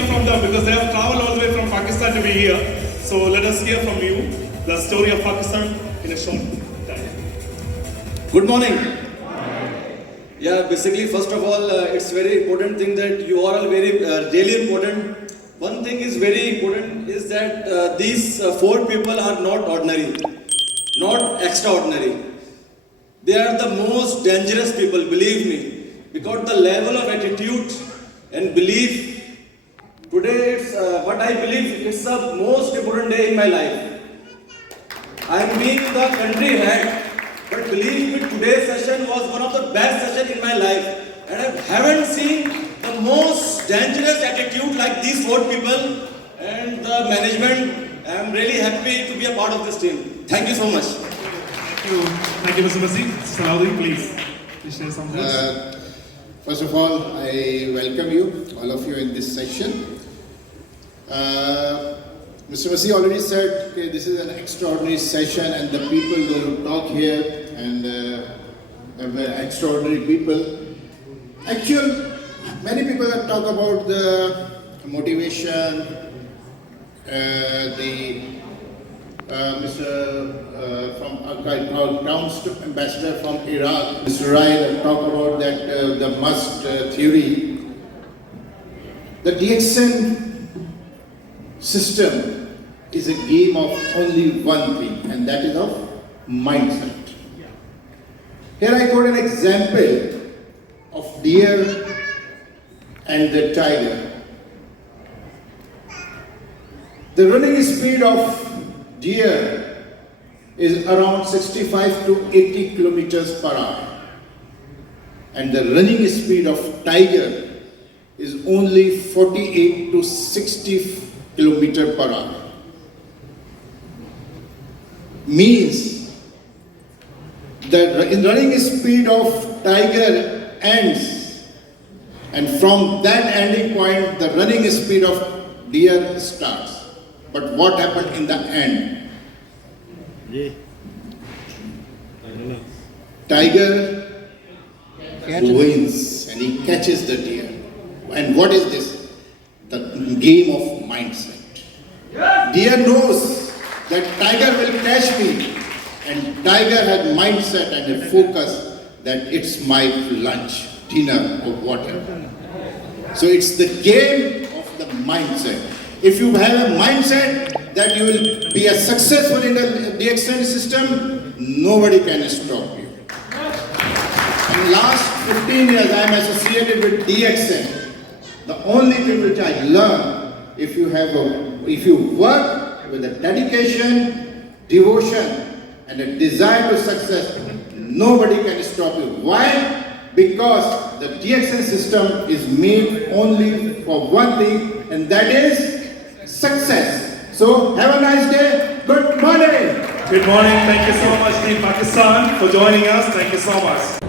hear from them because they have traveled all the way from Pakistan to be here. So let us hear from you the story of Pakistan in a short time. Good morning. Yeah, basically, first of all, it's very important thing that you are all very really important. One thing is very important is that these four people are not ordinary, not extraordinary. They are the most dangerous people, believe me, because the level of attitude and belief. Today, it's what I believe it's the most important day in my life. I am being the country head, but believe me, today's session was one of the best sessions in my life, and I haven't seen the most dangerous attitude like these four people and the management. I am really happy to be a part of this team. Thank you so much. Thank you, Mr. Masih. Saudi, please share some words. First of all, I welcome you, all of you, in this session. Mr. Masih already said, okay, this is an extraordinary session, and the people who talk here and are extraordinary people. Actually, many people have talked about the motivation, Mr. from Crown Ambassador from Iraq, Mr. Rai, talk about that the must theory. The DXN system is a game of only one thing, and that is of mindset. Here I got an example of deer and the tiger. The running speed of deer is around 65 to 80 kilometers per hour, and the running speed of tiger is only 48 to 60 kilometers per hour. Means the running speed of tiger ends, and from that ending point the running speed of deer starts. But what happened in the end? Tiger wins and he catches the deer. And what is this? The game of mindset. Deer knows that tiger will catch me, and tiger had mindset and a focus that it's my lunch, dinner or whatever. So it's the game of the mindset. If you have a mindset that you will be successful in the DXN system, nobody can stop you. In last 15 years, I am associated with DXN. The only thing which I learned, if you work with a dedication, devotion, and a desire to success, nobody can stop you. Why? Because the DXN system is made only for one thing, and that is success. So have a nice day. Good morning. Good morning. Thank you so much, Team Pakistan, for joining us. Thank you so much.